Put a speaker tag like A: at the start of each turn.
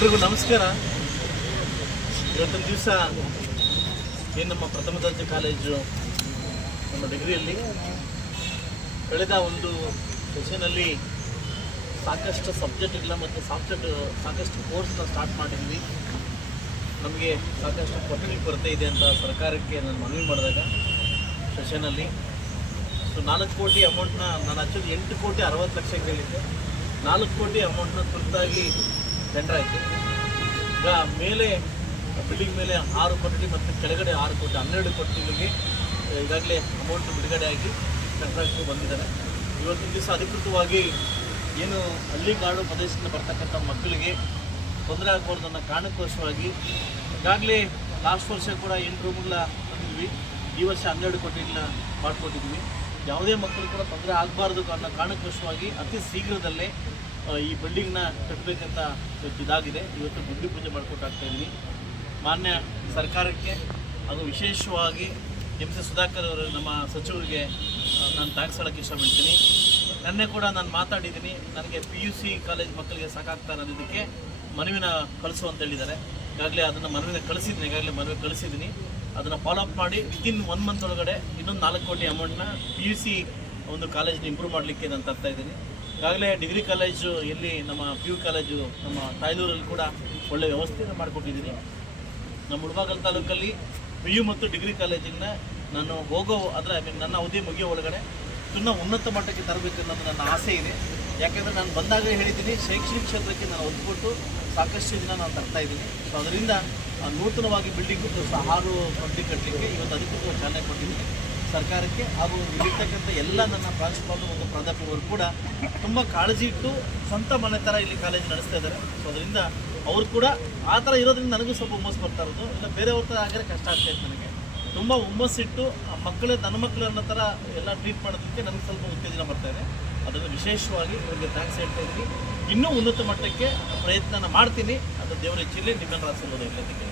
A: ಎಲ್ರಿಗೂ ನಮಸ್ಕಾರ. ಇವತ್ತಿನ ದಿವಸ ಏನು ನಮ್ಮ ಪ್ರಥಮ ದರ್ಜೆ ಕಾಲೇಜು ನಮ್ಮ ಡಿಗ್ರಿಯಲ್ಲಿ ಕಳೆದ ಒಂದು ಸೆಷನಲ್ಲಿ ಸಾಕಷ್ಟು ಸಬ್ಜೆಕ್ಟ್ಗಳ ಮತ್ತು ಸಾಬ್ಜೆಕ್ಟ್ ಸಾಕಷ್ಟು ಕೋರ್ಸ್ನ ಸ್ಟಾರ್ಟ್ ಮಾಡಿದ್ವಿ. ನಮಗೆ ಸಾಕಷ್ಟು ಕೊಠಡಿ ಕೊರತೆ ಇದೆ ಅಂತ ಸರ್ಕಾರಕ್ಕೆ ನಾನು ಮನವಿ ಮಾಡಿದಾಗ ಸೆಷನಲ್ಲಿ. ಸೊ, ನಾಲ್ಕು ಕೋಟಿ ಅಮೌಂಟ್ನ ನಾನು ಆ್ಯಕ್ಚುಲಿ ಎಂಟು ಕೋಟಿ ಅರವತ್ತು ಲಕ್ಷ ಕೇಳಿದ್ದೆ ನಾಲ್ಕು ಕೋಟಿ ಅಮೌಂಟ್ನ ತುರ್ತಾಗಿ ಟೆಂಡರ್ ಆಯಿತು. ಈಗ ಮೇಲೆ ಬಿಲ್ಡಿಂಗ್ ಮೇಲೆ ಆರು ಕೋಟಿ ಮತ್ತು ಕೆಳಗಡೆ ಆರು ಕೋಟಿ ಹನ್ನೆರಡು ಕೋಟಿಗಳಿಗೆ ಈಗಾಗಲೇ ಅಮೌಂಟ್ ಬಿಡುಗಡೆ ಆಗಿ ಕಾಂಟ್ರಾಕ್ಟ್ರು ಬಂದಿದ್ದಾರೆ. ಇವತ್ತಿನ ದಿವಸ ಅಧಿಕೃತವಾಗಿ ಏನು ಹಳ್ಳಿಗಾಡು ಪ್ರದೇಶದಿಂದ ಬರ್ತಕ್ಕಂಥ ಮಕ್ಕಳಿಗೆ ತೊಂದರೆ ಆಗಬಾರ್ದು ಅನ್ನೋ ಕಾರಣಕ್ಕೋಸ್ಕರವಾಗಿ ಈಗಾಗಲೇ ಲಾಸ್ಟ್ ವರ್ಷ ಕೂಡ ಎಂಟು ರೂಮ್ಗಳ ಬಂದಿದ್ವಿ ಈ ವರ್ಷ ಹನ್ನೆರಡು ಕೋಟಿಗಳನ್ನ ಮಾಡ್ಕೊಟ್ಟಿದ್ವಿ ಯಾವುದೇ ಮಕ್ಕಳು ಕೂಡ ತೊಂದರೆ ಆಗಬಾರ್ದು ಅನ್ನೋ ಕಾರಣಕ್ಕೋಸ್ಕರವಾಗಿ ಅತಿ ಶೀಘ್ರದಲ್ಲೇ ಈ ಬಿಲ್ಡಿಂಗ್ನ ಕಟ್ಟಬೇಕಂತ ಇದಾಗಿದೆ. ಇವತ್ತು ಗುಂಡಿ ಪೂಜೆ ಮಾಡಿಕೊಟ್ಟಾಗ್ತಾ ಇದ್ದೀನಿ ಮಾನ್ಯ ಸರ್ಕಾರಕ್ಕೆ ಹಾಗೂ ವಿಶೇಷವಾಗಿ ಎಂ ಸಿ ಸುಧಾಕರ್ ಅವರು ನಮ್ಮ ಸಚಿವರಿಗೆ ನಾನು ಥ್ಯಾಂಕ್ಸ್ ಹೇಳೋಕ್ಕೆ ಇಷ್ಟಪಡ್ತೀನಿ. ನೆನ್ನೆ ಕೂಡ ನಾನು ಮಾತಾಡಿದ್ದೀನಿ ನನಗೆ ಪಿ ಯು ಸಿ ಕಾಲೇಜ್ ಮಕ್ಕಳಿಗೆ ಸಾಕಾಗ್ತಾ ಅನ್ನೋದಕ್ಕೆ ಮನವಿನ ಕಳಿಸು ಅಂತ ಹೇಳಿದ್ದಾರೆ. ಈಗಾಗಲೇ ಅದನ್ನು ಮನವಿನ ಕಳಿಸಿದ್ದೀನಿ. ಈಗಾಗಲೇ ಮನವಿ ಕಳಿಸಿದ್ದೀನಿ. ಅದನ್ನು ಫಾಲೋಅಪ್ ಮಾಡಿ ವಿತಿನ್ ಒನ್ ಮಂತ್ ಒಳಗಡೆ ಇನ್ನೊಂದು ನಾಲ್ಕು ಕೋಟಿ ಅಮೌಂಟ್ನ ಪಿ ಯು ಸಿ ಒಂದು ಕಾಲೇಜ್ನ ಇಂಪ್ರೂವ್ ಮಾಡಲಿಕ್ಕೆ ನಾನು ತರ್ತಾ ಇದ್ದೀನಿ. ಈಗಾಗಲೇ ಡಿಗ್ರಿ ಕಾಲೇಜು ಎಲ್ಲಿ ನಮ್ಮ ಪಿ ಯು ಕಾಲೇಜು, ನಮ್ಮ ತಾಯ್ದೂರಲ್ಲಿ ಕೂಡ ಒಳ್ಳೆ ವ್ಯವಸ್ಥೆಯನ್ನು ಮಾಡಿಕೊಟ್ಟಿದ್ದೀನಿ. ನಮ್ಮ ಮುಳಬಾಗಲ್ ತಾಲೂಕಲ್ಲಿ ಪಿ ಯು ಮತ್ತು ಡಿಗ್ರಿ ಕಾಲೇಜಿನ ನಾನು ಹೋಗೋ, ಅಂದರೆ ಐ ಮೀನ್ ನನ್ನ ಅವಧಿ ಮುಗಿಯೋ ಒಳಗಡೆ ಇನ್ನೂ ಉನ್ನತ ಮಟ್ಟಕ್ಕೆ ತರಬೇಕು ಅನ್ನೋದು ನನ್ನ ಆಸೆ ಇದೆ. ಯಾಕೆಂದರೆ ನಾನು ಬಂದಾಗ ಹೇಳಿದ್ದೀನಿ, ಶೈಕ್ಷಣಿಕ ಕ್ಷೇತ್ರಕ್ಕೆ ನಾನು ಒತ್ತು ಕೊಟ್ಟು ಸಾಕಷ್ಟು ದಿನ ನಾನು ತರ್ತಾ ಇದ್ದೀನಿ. ಸೊ ಅದರಿಂದ ನೂತನವಾಗಿ ಬಿಲ್ಡಿಂಗ್ ಆರು ಕಂಪ್ನಿ ಕಟ್ಟಲಿಕ್ಕೆ ಇವತ್ತು ಅಧಿಕೃತವಾಗಿ ಚಾಲನೆ ಕೊಟ್ಟಿದ್ದೀನಿ. ಸರ್ಕಾರಕ್ಕೆ ಹಾಗೂ ಇಲ್ಲಿರ್ತಕ್ಕಂಥ ಎಲ್ಲ ನನ್ನ ಪ್ರಾಂಶುಪಾಲರು ಮತ್ತು ಪ್ರಾಧ್ಯಾಪಕರು ಕೂಡ ತುಂಬ ಕಾಳಜಿ ಇಟ್ಟು ಸ್ವಂತ ಮನೆ ಥರ ಇಲ್ಲಿ ಕಾಲೇಜ್ ನಡೆಸ್ತಾ ಇದ್ದಾರೆ. ಸೊ ಅದರಿಂದ ಅವ್ರು ಕೂಡ ಆ ಥರ ಇರೋದ್ರಿಂದ ನನಗೂ ಸ್ವಲ್ಪ ಹುಮ್ಮಸ್ಸು ಬರ್ತಾ ಇರೋದು. ಇಲ್ಲ, ಬೇರೆಯವ್ರ ಥರ ಆಗಿದ್ರೆ ಕಷ್ಟ ಆಗ್ತಾ ಇತ್ತು ನನಗೆ. ತುಂಬ ಹುಮ್ಮಸ್ಸಿಟ್ಟು ಆ ಮಕ್ಕಳೇ, ನನ್ನ ಮಕ್ಕಳು ಅನ್ನೋ ಥರ ಎಲ್ಲ ಟ್ರೀಟ್ ಮಾಡೋದಕ್ಕೆ ನನಗೆ ಸ್ವಲ್ಪ ಉತ್ತೇಜನ ಬರ್ತಾ ಇದೆ. ಅದನ್ನು ವಿಶೇಷವಾಗಿ ಇವರಿಗೆ ಥ್ಯಾಂಕ್ಸ್ ಹೇಳ್ತಾ ಇದ್ದೀನಿ. ಇನ್ನೂ ಉನ್ನತ ಮಟ್ಟಕ್ಕೆ ಪ್ರಯತ್ನ ಮಾಡ್ತೀನಿ. ಅದು ದೇವರ ಇಚ್ಛೆಯಲ್ಲಿ ನಿಮ್ಮೆಲ್ಲರ ಆಶೀರ್ವಾದ ಇಲ್ಲದಕ್ಕೆ